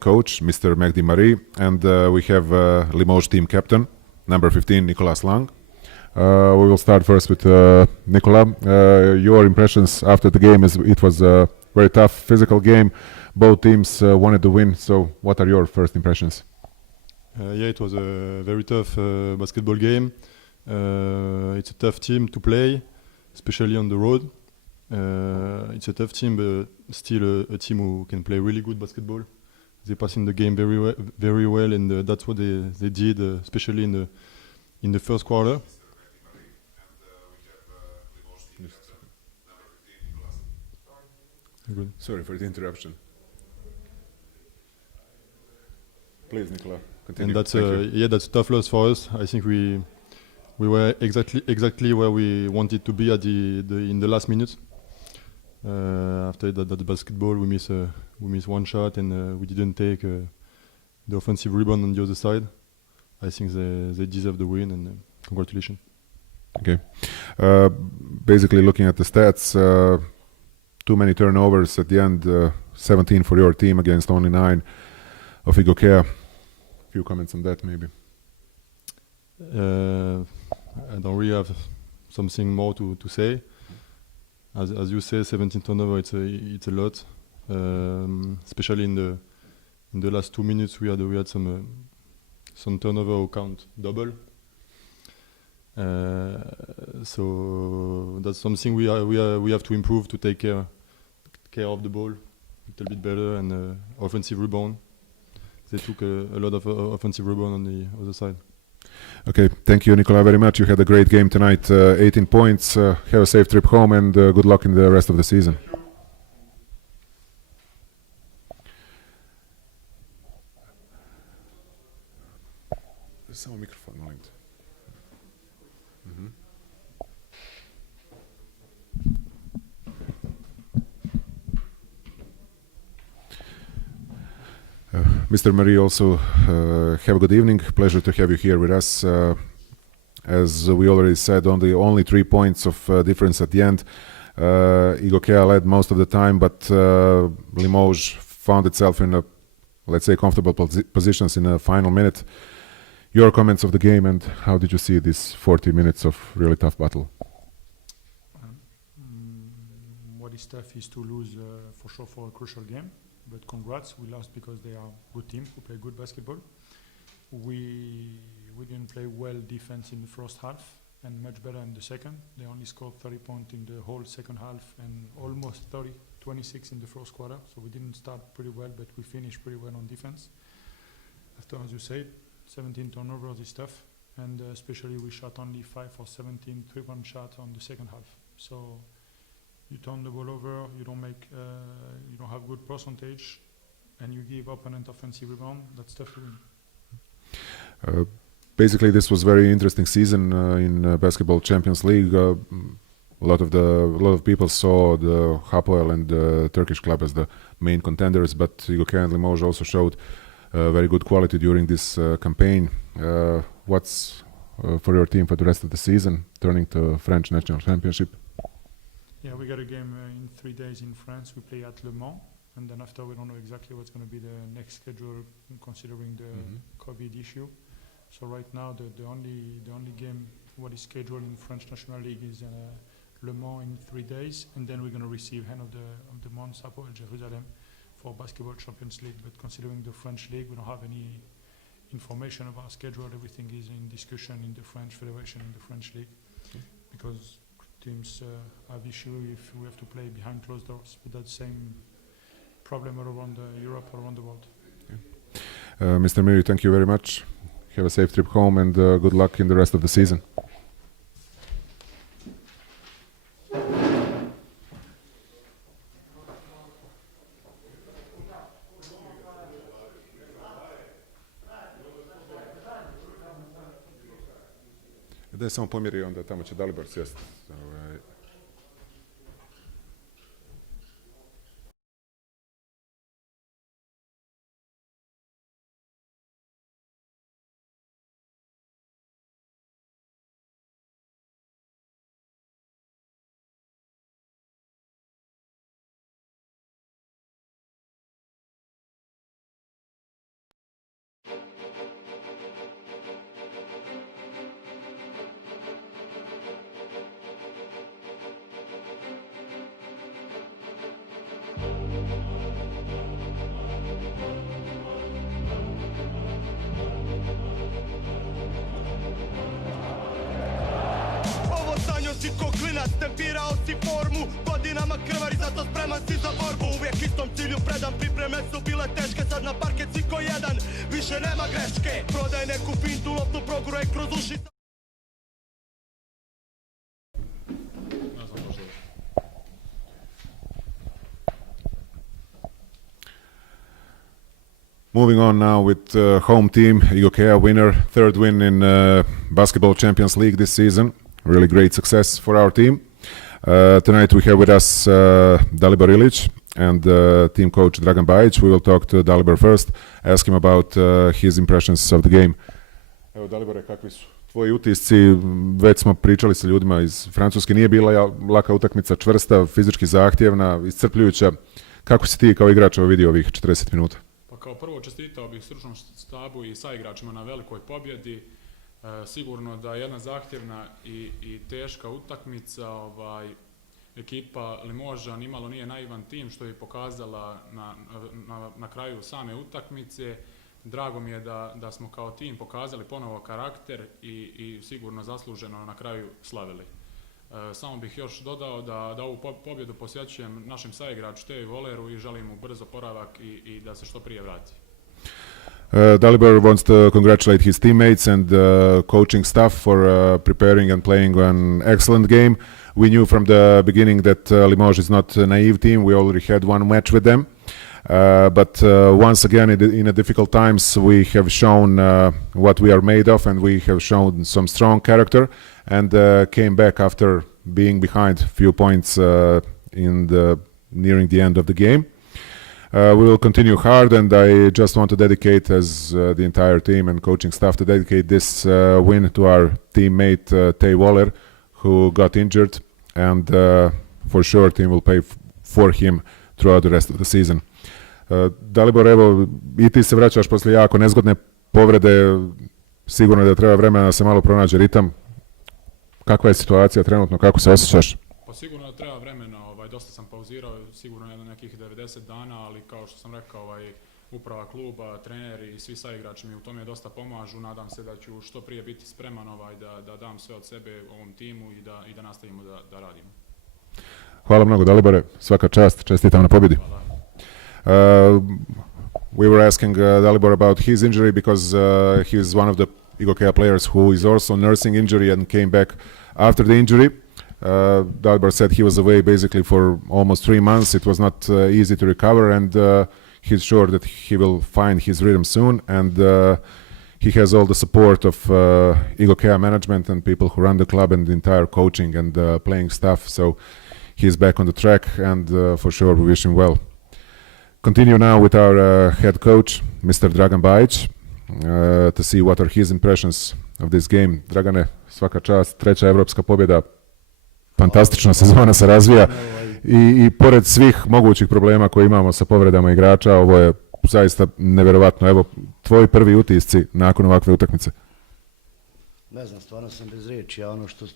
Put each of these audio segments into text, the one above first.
coach, Mr. Mehdi Marie, and we have Limoges team captain, number 15, Nicolas Lang. We will start first with Nicolas. Your impressions after the game is it was a very tough physical game. Both teams wanted to win. So, what are your first impressions? Yeah, it was a very tough basketball game. It's a tough team to play, especially on the road. It's a tough team, but still a team who can play really good basketball. They pass in the game very well, and that's what they did, especially in the first quarter. Good. Sorry for the interruption. Please, Nicolas, continue. And that's a tough loss for us. I think we were exactly where we wanted to be in the last minutes. After that basketball, we miss one shot, and we didn't take the offensive rebound on the other side. I think they deserve the win, and congratulations. Okay. Basically, looking at the stats, too many turnovers at the end. 17 for your team against only 9 of Igokea. Few comments on that, maybe. I don't really have something more to say. As you say, 17 turnover, it's a lot. Especially in the last 2 minutes, we had some turnover who count double. So that's something we have to improve to take care of the ball a little bit better, and offensive rebound. They took a lot of offensive rebound on the other side. Okay, thank you, Nicolas, very much. You had a great game tonight, 18 points. Have a safe trip home, and good luck in the rest of the season. Samo mikrofon, molim te. Mr. Marie, also have a good evening. Pleasure to have you here with us. As we already said, only 3 points of difference at the end. Igokea led most of the time, but Limoges found itself in let's say, comfortable positions in the final minute. Your comments of the game, and how did you see these 40 minutes of really tough battle? What is tough is to lose for sure for a crucial game. But congrats, we lost because they are a good team who play good basketball. We didn't play well defense in the first half and much better in the second. They only scored 30 points in the whole second half and almost 26 in the first quarter. So we didn't start pretty well, but we finished pretty well on defense. After, as you said, 17 turnovers is tough, and especially we shot only 5 or 17 3-point shots on the second half. So you turn the ball over, you don't have good percentage, and you give opponent offensive rebound. That's tough to win. Basically, this was very interesting season in Basketball Champions League. A lot of people saw the Hapoel and the Turkish club as the main contenders, but Igokea and Limoges also showed very good quality during this campaign. What's for your team for the rest of the season, turning to French National Championship? Yeah, we got a game in 3 days in France. We play at Le Mans, and then after we don't know exactly what's going to be the next schedule considering the COVID issue. So right now the only game what is scheduled in French National League is Le Mans in 3 days, and then we're going to receive end of the month Hapoel Jerusalem for Basketball Champions League. But considering the French league, we don't have any information about schedule. Everything is in discussion in the French Federation, in the French league, because teams have issue if we have to play behind closed doors. But that's the same problem all around Europe, all around the world. Mr. Miri, thank you very much. Have a safe trip home, and good luck in the rest of the season. Da je samo pomjeri, onda tamo će Dalibor sjesti. klinac, tempirao si formu, godinama krvari, zato spreman si za borbu. Uvijek istom cilju predan, pripreme su bile teške, sad na parket si ko jedan, više nema greške. Prodaj neku fintu, loptu proguraj kroz uši. Moving on now with home team, Igokea winner, third win in Basketball Champions League this season. Really great success for our team. Tonight we have with us Dalibor Ilić and team coach Dragan Bajić. We will talk to Dalibor first, ask him about his impressions of the game. Evo Dalibore, kakvi su tvoji utisci? Već smo pričali sa ljudima iz Francuske, nije bila laka utakmica, čvrsta, fizički zahtjevna, iscrpljujuća. Kako si ti kao igrač vidio ovih 40 minuta? Kao prvo čestitao bih stručnom stabu i saigračima na velikoj pobjedi. Sigurno da je jedna zahtjevna i teška utakmica. Ekipa Limoža nimalo nije naivan tim, što je pokazala na kraju same utakmice. Drago mi je da smo kao tim pokazali ponovo karakter i sigurno zasluženo na kraju slavili. Samo bih još dodao da ovu pobjedu posvećujem našem saigraču Tevi Voleru i želim mu brzo oporavak i da se što prije vrati. Dalibor wants to congratulate his teammates and coaching staff for preparing and playing an excellent game. We knew from the beginning that Limoges is not a naive team. We already had one match with them. But once again, in a difficult times, we have shown what we are made of, and we have shown some strong character, and came back after being behind a few points nearing the end of the game. We will continue hard, and I just want to dedicate, as the entire team and coaching staff, to dedicate this win to our teammate Tej Voler, who got injured, and for sure team will pay for him throughout the rest of the season. Dalibor, evo, i ti se vraćaš poslije jako nezgodne povrede, sigurno da treba vremena da se malo pronađe ritam. Kakva je situacija trenutno, kako se osjećaš? Pa sigurno da treba vremena, dosta sam pauzirao, sigurno jedno nekih 90 dana, ali kao što sam rekao, uprava kluba, treneri i svi saigrači mi u tome dosta pomažu. Nadam se da ću što prije biti spreman da dam sve od sebe ovom timu i da nastavimo da radimo. Hvala mnogo Dalibore, svaka čast, čestitam na pobjedi. Hvala. We were asking Dalibor about his injury because he is one of the Igokea players who is also nursing injury and came back after the injury. Dalibor said he was away basically for almost 3 months. It was not easy to recover, and he's sure that he will find his rhythm soon, and he has all the support of Igokea management and people who run the club and the entire coaching and playing staff, so he's back on the track, and for sure we wish him well. Continue now with our head coach, Mr. Dragan Bajić, to see what are his impressions of this game. Dragane, svaka čast, treća evropska pobjeda, fantastična sezona se razvija i pored svih mogućih problema koje imamo sa povredama igrača, ovo je zaista nevjerovatno. Evo, tvoji prvi utisci nakon ovakve utakmice. Ne znam, stvarno sam bez riječi, ja ono što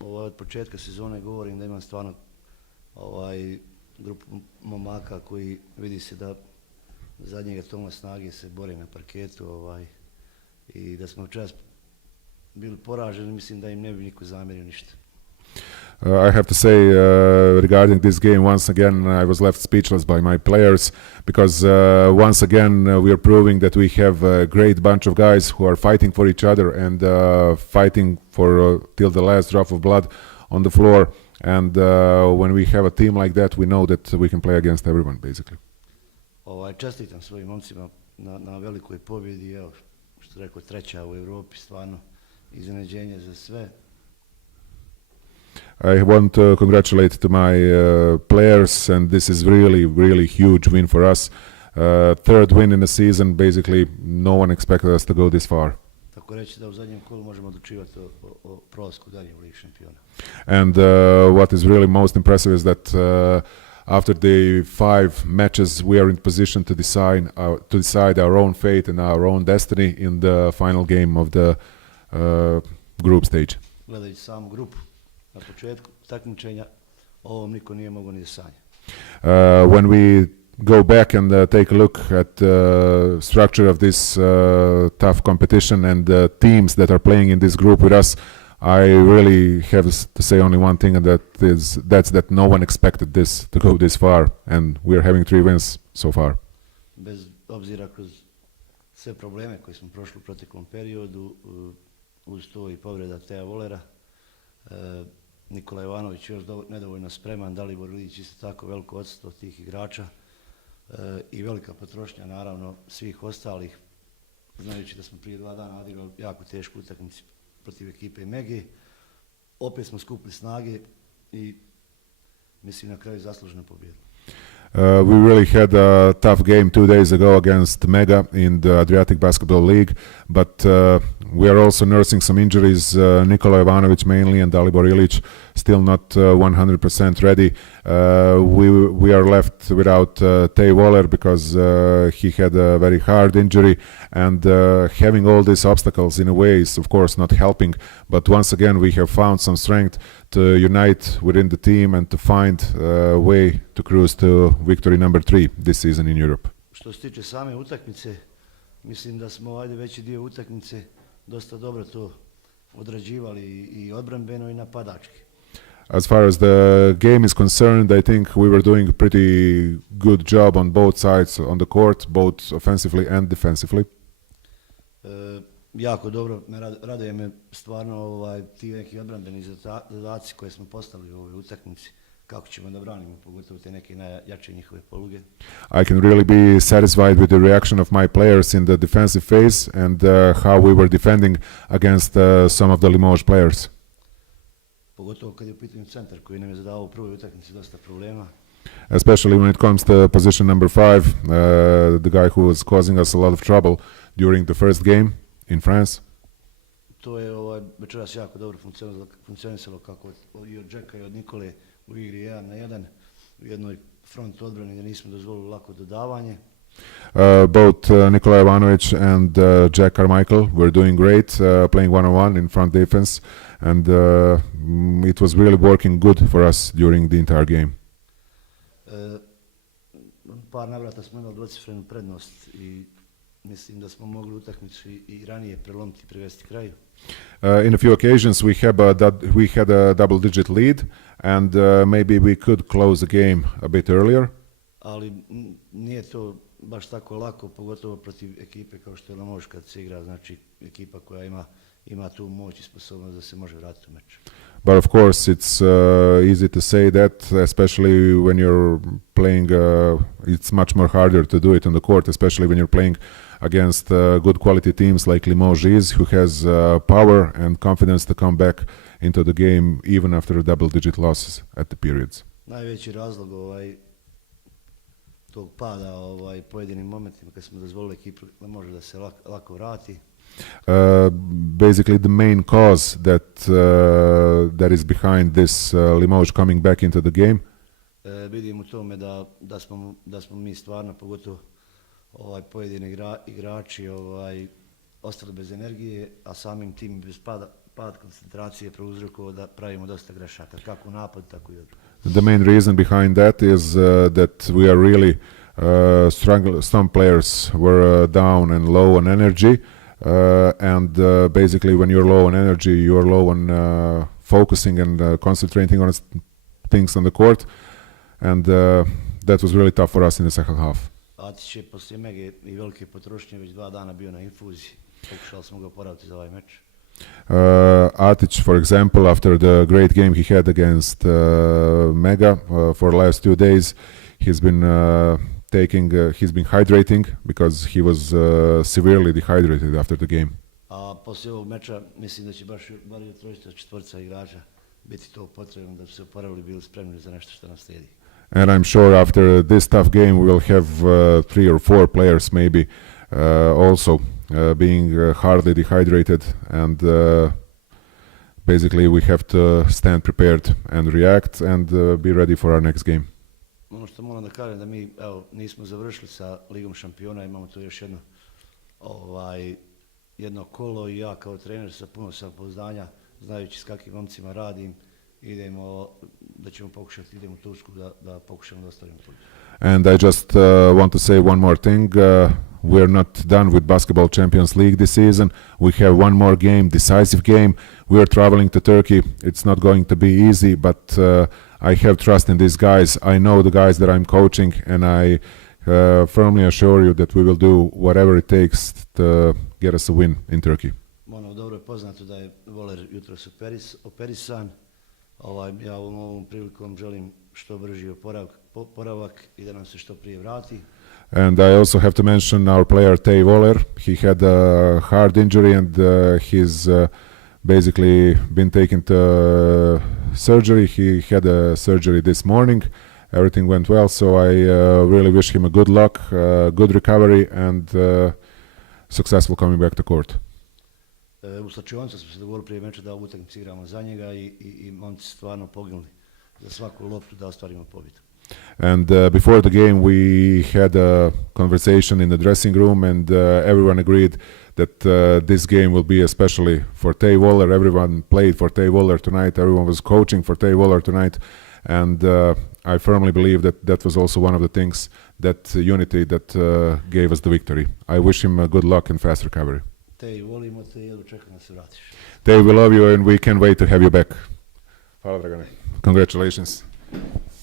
od početka sezone govorim da imam stvarno grupu momaka koji vidi se da zadnjega toma snage se bore na parketu i da smo včas bili poraženi, mislim da im ne bi niko zamjerio ništa. I have to say regarding this game, once again I was left speechless by my players because once again we are proving that we have a great bunch of guys who are fighting for each other and fighting for till the last drop of blood on the floor, and when we have a team like that we know that we can play against everyone basically. Čestitam svojim momcima na velikoj pobjedi, evo što rekao, treća u Europi, stvarno iznenađenje za sve. I want to congratulate to my players, and this is really huge win for us. Third win in the season, basically no one expected us to go this far. Tako reći da u zadnjem kolu možemo odlučivati o prolasku dalje u Ligi šampiona. And what is really most impressive is that after the 5 matches we are in position to decide our own fate and our own destiny in the final game of the group stage. Gledajući samu grupu na početku takmičenja, ovom niko nije mogao ni da sanja. When we go back and take a look at the structure of this tough competition and the teams that are playing in this group with us, I really have to say only one thing, and that's that no one expected this to go this far, and we're having 3 wins so far. Bez obzira kroz sve probleme koje smo prošli u proteklom periodu, uz to i povreda Teja Volera, Nikola Jovanović još nedovoljno spreman, Dalibor Ilić isto tako veliko odsustvo tih igrača i velika potrošnja naravno svih ostalih, znajući da smo prije 2 dana odigrali jako tešku utakmicu protiv ekipe Megi. Opet smo skupili snage i mislim na kraju zasluženo pobjedu. We really had a tough game 2 days ago against Mega in the Adriatic Basketball League, but we are also nursing some injuries. Nikola Ivanovic mainly and Dalibor Ilić still not 100% ready. We are left without Tej Voler because he had a very hard injury, and having all these obstacles in a way is of course not helping, but once again we have found some strength to unite within the team and to find a way to cruise to victory number 3 this season in Europe. Što se tiče same utakmice, mislim da smo veći dio utakmice dosta dobro to odrađivali i odbrambeno i napadački. As far as the game is concerned, I think we were doing a pretty good job on both sides on the court, both offensively and defensively. Jako dobro, raduje me stvarno ti neki odbrambeni zadaci koje smo postavili u ovoj utakmici, kako ćemo da branimo, pogotovo te neke najjače njihove poluge. I can really be satisfied with the reaction of my players in the defensive phase and how we were defending against some of the Limoges players. Pogotovo kad je u pitanju centar koji nam je zadavao u prvoj utakmici dosta problema. Especially when it comes to position number 5, the guy who was causing us a lot of trouble during the first game in France. To je večeras jako dobro funkcionisalo kako i od Jacka i od Nikole u igri 1 na 1 u jednoj front odbrani gdje nismo dozvolili lako dodavanje. Both Nikola Ivanovic and Jack Carmichael were doing great, playing 1-on-1 in front defense, and it was really working good for us during the entire game. Par navrata smo imali dvocifrenu prednost i mislim da smo mogli utakmicu i ranije prelomiti, privesti kraju. In a few occasions we had a double-digit lead, and maybe we could close the game a bit earlier. Ali nije to baš tako lako, pogotovo protiv ekipe kao što je Limoges kad se igra, znači ekipa koja ima tu moć i sposobnost da se može vratiti u meč. But of course it's easy to say that, especially when you're playing, it's much more harder to do it on the court, especially when you're playing against good quality teams like Limoges is, who has power and confidence to come back into the game even after double-digit losses at the periods. Najveći razlog tog pada pojedinim momentima kad smo dozvolili ekipu da može da se lako vrati. Basically the main cause that is behind this Limoges coming back into the game. Vidim u tome da smo mi stvarno, pogotovo pojedini igrači ostali bez energije, a samim tim bez pad koncentracije prouzrokovao da pravimo dosta grešaka, kako u napadu, tako i odbrani. The main reason behind that is that we are really struggling. Some players were down and low on energy, and basically when you're low on energy, you're low on focusing and concentrating on things on the court, and that was really tough for us in the second half. Atić je poslije Mege i velike potrošnje već 2 dana bio na infuziji. Pokušali smo ga oporaviti za ovaj meč. Atić, for example, after the great game he had against Mega for the last 2 days, he's been hydrating because he was severely dehydrated after the game. A poslije ovog meča mislim da će bar 3-4 igrača biti to potrebno da bi se oporavili, bili spremni za nešto što nas slijedi. And I'm sure after this tough game we will have 3 or 4 players maybe also being hardly dehydrated, and basically we have to stand prepared and react and be ready for our next game. Ono što moram da kažem da mi nismo završili sa Ligom šampiona, imamo tu još jedno kolo i ja kao trener sa puno samopouzdanja, znajući s kakvim momcima radim, da ćemo pokušati, idemo u Tursku da pokušamo da ostavimo to. And I just want to say one more thing. we're not done with Basketball Champions League this season. We have one more game, decisive game. We are traveling to Turkey. It's not going to be easy, but I have trust in these guys. I know the guys that I'm coaching, and I firmly assure you that we will do whatever it takes to get us a win in Turkey. Dobro je poznato da je Voler jutros operisan. Ja ovom prilikom želim što brži oporavak i da nam se što prije vrati. And I also have to mention our player Tej Voler. He had a hard injury and he's basically been taken to surgery. He had a surgery this morning. Everything went well, so I really wish him a good luck, good recovery and successful coming back to court. U slačioncu smo se dogovorili prije meča da ovu utakmicu igramo za njega i momci stvarno poginuli za svaku loptu da ostvarimo pobjedu. And before the game we had a conversation in the dressing room and everyone agreed that this game will be especially for Tej Voler. Everyone played for Tej Voler tonight. Everyone was coaching for Tej Voler tonight. And I firmly believe that that was also one of the things, that unity that gave us the victory. I wish him good luck and fast recovery. Tej, volimo te i jedva čekam da se vratiš. Tej, we love you and we can't wait to have you back. Hvala, Dragane. Congratulations.